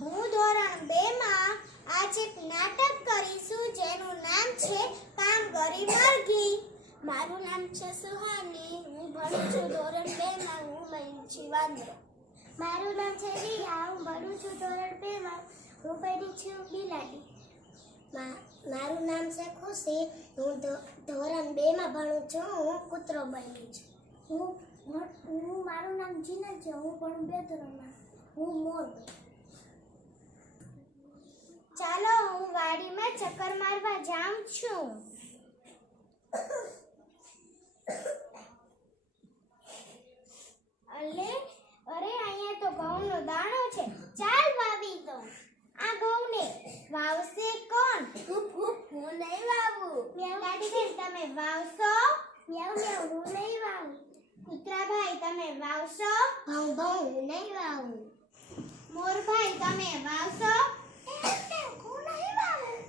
હું ધોરણ 2 માં આજે એક નાટક કરીશું જેનું નામ છે કામગરી મરઘી. મારું નામ છે સુહાની. હું ભણું છું ધોરણ 2 માં. હું બની છું વાંદરો. મારું નામ છે રિયા. હું ભણું છું ધોરણ 2 માં. હું બની છું બિલાડી. મારું નામ છે ખુશી. હું ધોરણ 2 માં ભણું છું. હું કૂતરો બની છું. મારું નામ જીનલ છે. હું ભણું 2 ધોરણમાં. હું મોર બની. ચાલો હું વાડીમાં ચક્કર મારવા જાઉં છું. અરે અહીંયા તો ઘઉંનો દાણો છે. ચાલ વાવી દો. આ ઘઉંને વાવશે કોણ? હું નહીં વાવું. દાદીબેન તમે વાવશો? મ્યાઉ મ્યાઉ હું નહીં વાવું. કૂતરાભાઈ તમે વાવશો? ભૌ ભૌ હું નહીં વાવું. મોરભાઈ તમે વાવશો?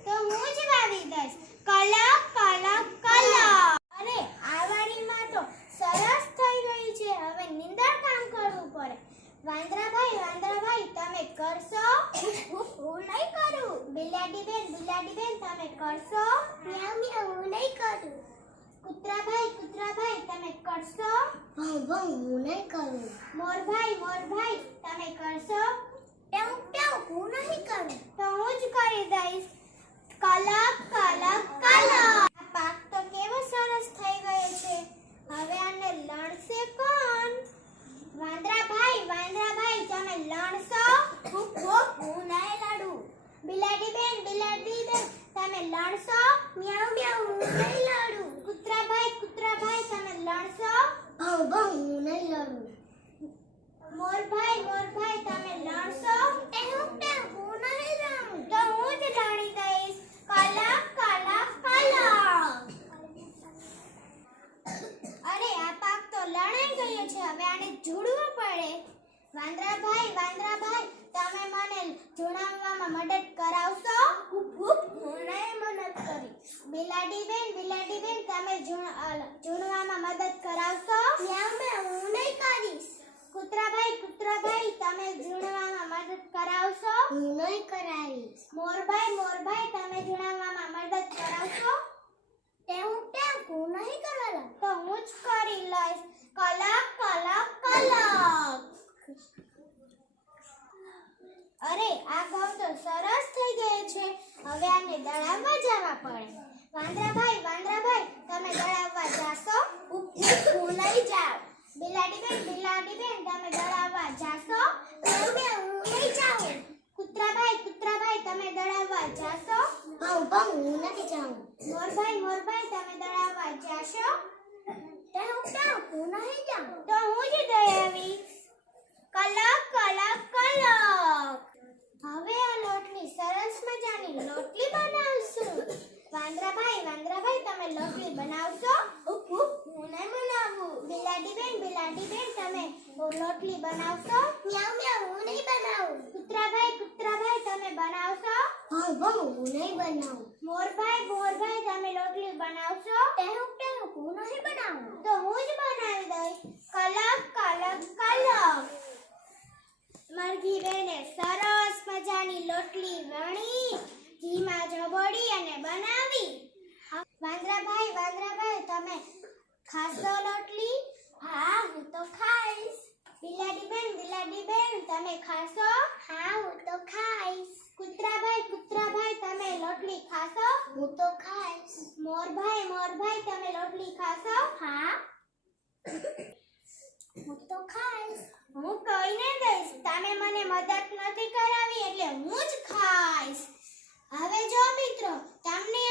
તો હું જ વાવી દઈશ. કલક કલક કલક. અરે આ વાડીમાં તો સરસ થઈ ગયું છે. હવે નિંદા કામ કરવું પડે. વાંદરાભાઈ તમે કરશો? હું નહીં કરું. બિલાડીબેન તમે કરશો? મ્યાઉ મ્યાઉ હું નહીં કરું. કૂતરાભાઈ તમે કરશો? ભૌ ભૌ હું નહીં કરું. મોરભાઈ તમે કરશો? ટ્યાઉ ટ્યાઉ હું નહીં કરું. તો હું જ કરી દઈશ. કલક કલક કલક. આ પાક તો કેવો સરસ થઈ ગયો છે. હવે આને લણશે કોણ? વાંદરાભાઈ તમે લણશો? હું નહીં લડું. બિલાડીબેન તમે લણશો? મ્યાઉ મ્યાઉ હું નહીં લડું. કૂતરાભાઈ તમે લણશો? ભૌ ભૌ હું નહીં લડું. મોરભાઈ તમે લણશો? હું નહીં લડું. તો હું જ લડી દઈશ. કલક કલક કલક. અરે આ પાક તો લણાઈ ગયો છે. હવે આને જોડવું પડે. વાંદરાભાઈ તમે મને જોડાવવામાં મદદ કરાવશો? હું નહીં મદદ કરીશ. બિલાડીબેન તમે જોડવામાં મદદ કરાવશો? મ્યાઉ મ્યાઉ હું નહીં કરીશ. કૂતરાભાઈ તમે જોડવામાં મદદ કરાવશો? હું નહીં કરાવીશ. મોરભાઈ તમે જોડવામાં મદદ કરાવશો? હું નહીં કરવાનો. તો હું જ કરી લઈશ. કલક કલક કલક. અરે આ ઘઉં તો સરસ થઈ ગયો છે. હવે આને દળાવવા જવા પડે. વાંદરાભાઈ તમે દળાવવા જાશો? હું નહીં જાઉં. બિલાડીબેન તમે દળાવવા જાશો? હું નહીં જાઉં. કૂતરાભાઈ તમે દળાવવા જાશો? ભૌ ભૌ હું નથી જાઉં. મોરભાઈ તમે દળાવવા જાશો? હું નહીં જાઉં. તો હું જ દળાવીશ. કલક કલક કલક. હવે આ લોટની સરસ મજાની રોટલી બનાવશું. વાંદરાભાઈ તમે રોટલી બનાવશો? હું નહીં બનાવું. બિલાડીબેન તમે રોટલી બનાવશો? મ્યાઉ મ્યાઉ હું નહીં બનાવું. કૂતરાભાઈ તમે બનાવશો? ભૌ ભૌ હું નહીં બનાવું. મોરભાઈ તમે રોટલી બનાવશો? હું નહીં બનાવું. તો હું જ બનાવી દઈશ. કલક કલક કલક. મરઘી બેને સરસ મજાની રોટલી વણી ઘીમાં જબોડી અને બનાવી. વાંદરાભાઈ તમે ખાશો રોટલી? હા હું તો ખાઈશ. બિલાડીબેન તમે ખાશો? હા હું તો ખાઈશ. કૂતરાભાઈ તમે રોટલી ખાશો? હું તો ખાઈશ. મોરભાઈ તમે રોટલી ખાશો? હા હું તો ખાઈશ. હું કોઈને દઈશ. તમે મને મદદ નથી કરાવી એટલે હું જ ખાઈશ. હવે જો મિત્રો તમને